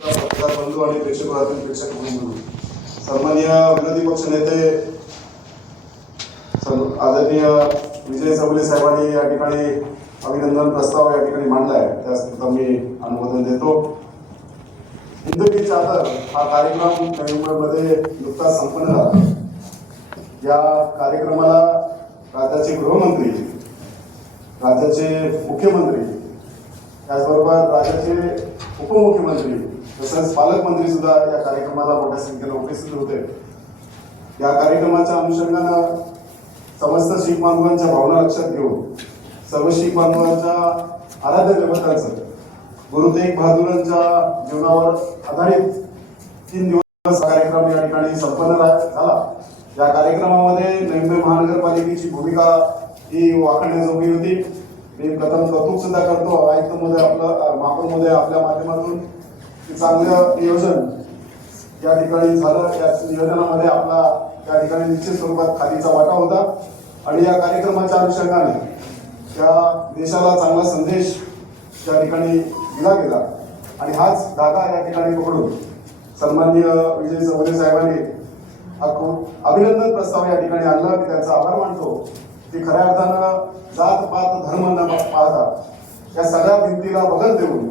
पत्रकार बंधू आणि प्रेक्षकातील प्रेक्षक म्हणून सन्माननीय विरोधी पक्ष नेते आदरणीय विजय चौगुले साहेबांनी या ठिकाणी अभिनंदन प्रस्ताव या ठिकाणी मांडलाय, त्यासाठी मी अनुमोदन देतो. हिंद की चादर हा कार्यक्रम नोव्हेंबरमध्ये नुकताच संपन्न झाला. या कार्यक्रमाला राज्याचे गृहमंत्री, राज्याचे मुख्यमंत्री, त्याचबरोबर राज्याचे उपमुख्यमंत्री तसंच पालकमंत्री सुद्धा या कार्यक्रमाला मोठ्या संख्येने उपस्थित होते. या कार्यक्रमाच्या अनुषंगानं समस्त शीख बांधवांच्या भावना लक्षात घेऊन सर्व शीख बांधवांच्या आराध्य देवतांचं गुरु तेग बहादूरांच्या जीवनावर आधारित 3 दिवस कार्यक्रम या ठिकाणी संपन्न झाला. या कार्यक्रमामध्ये नवी मुंबई महानगरपालिकेची भूमिका ही वाखाणण्याजोगी होती. मी प्रथम कौतुक सुद्धा करतो आयुक्त मध्ये महापौरमध्ये आपल्या माध्यमातून चांगलं नियोजन या ठिकाणी झालं. या नियोजनामध्ये आपला या ठिकाणी निश्चित स्वरूपात खालीचा वाटा होता आणि या कार्यक्रमाच्या अनुषंगाने त्या देशाला चांगला संदेश त्या ठिकाणी दिला गेला आणि हाच धागा या ठिकाणी पकडून सन्माननीय विजय चौगुले साहेबांनी अभिनंदन प्रस्ताव या ठिकाणी आणला. मी त्यांचा आभार मानतो की खऱ्या अर्थानं जात पात धर्म न पाहता या सगळ्या भिंतीला बगल देऊन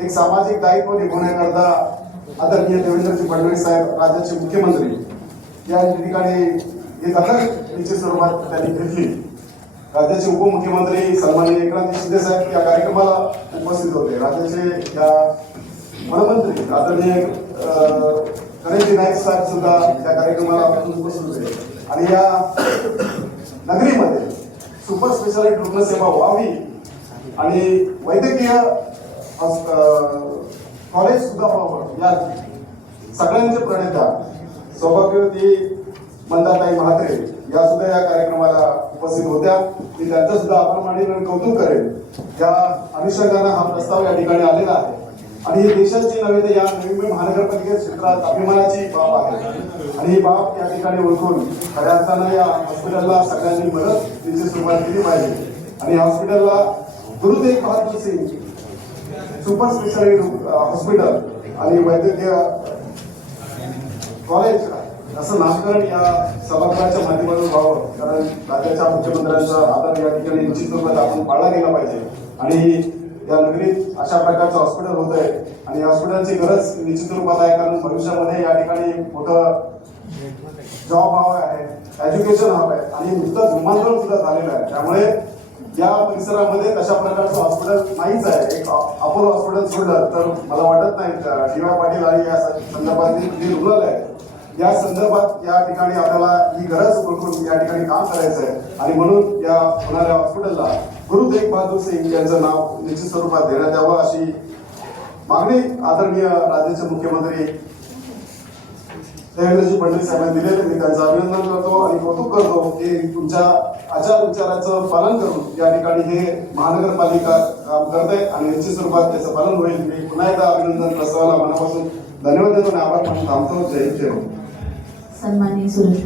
एक सामाजिक दायित्व निभवण्याकरता आदरणीय देवेंद्रजी फडणवीस साहेब राज्याचे मुख्यमंत्री या ठिकाणी एक अथक निश्चित स्वरूपात त्यांनी घेतली. राज्याचे उपमुख्यमंत्री सन्माननीय एकनाथ शिंदे साहेब या कार्यक्रमाला उपस्थित होते. राज्याचे या वनमंत्री आदरणीय गणेशजी नाईक साहेब सुद्धा या कार्यक्रमाला उपस्थित होते आणि या नगरीमध्ये सुपर स्पेशालिटी रुग्णसेवा व्हावी आणि वैद्यकीय कॉलेज सुद्धा व्हावं या सगळ्यांचे प्रणेता सौभाग्यवती मंदाताई महात्रे या सुद्धा या कार्यक्रमाला उपस्थित होत्या. मी त्यांचा सुद्धा आभार मानेन आणि कौतुक करेन. या अनुषंगानं हा प्रस्ताव या ठिकाणी आलेला आहे आणि ही देशाची नव्हे तर या नवी मुंबई महानगरपालिका क्षेत्रात अभिमानाची बाब आहे आणि ही बाब या ठिकाणी ओळखून खऱ्या अर्थानं या हॉस्पिटलला सगळ्यांनी मदत निश्चित सुरुवात केली पाहिजे आणि हॉस्पिटलला Guru Tegh Bahadur Singh super speciality hospital आणि वैद्यकीय कॉलेज असं नामकरण या सभागृहाच्या माध्यमातून व्हावं. कारण राज्याच्या मुख्यमंत्र्यांचा आदर या ठिकाणी निश्चित स्वरूपात आपण पाळला गेला पाहिजे आणि या नगरीत अशा प्रकारचं हॉस्पिटल होत आहे आणि हॉस्पिटलची गरज निश्चित स्वरूपात आहे. कारण भविष्यामध्ये या ठिकाणी मोठं जॉब हवं आहे, एज्युकेशन हवं आहे आणि नुकतंच विमानतळ सुद्धा झालेलं आहे. त्यामुळे या परिसरामध्ये तशा प्रकारचं हॉस्पिटल नाहीच आहे. एक अपोलो हॉस्पिटल सोडलं तर मला वाटत नाही डी.वाय. पाटील आणि या संदर्भात जे रुग्णालय या संदर्भात या ठिकाणी आपल्याला ही गरज ओळखून या ठिकाणी काम करायचं आहे आणि म्हणून या होणाऱ्या हॉस्पिटलला गुरु तेग बहादूर सिंग यांचं नाव निश्चित स्वरूपात देण्यात यावं अशी मागणी आदरणीय राज्याचे मुख्यमंत्री देवेंद्रजी फडणवीस साहेबांनी दिले. मी त्यांचं अभिनंदन करतो आणि कौतुक करतो की तुमच्या आचार विचाराचं पालन करून या ठिकाणी हे महानगरपालिका काम करते आणि निश्चित स्वरूपात त्याचं पालन होईल. मी पुन्हा एकदा अभिनंदन प्रस्तावाला मनापासून धन्यवाद देतो आणि आभार मानून थांबतो. जय हिंद. सन्माननीय सुरेश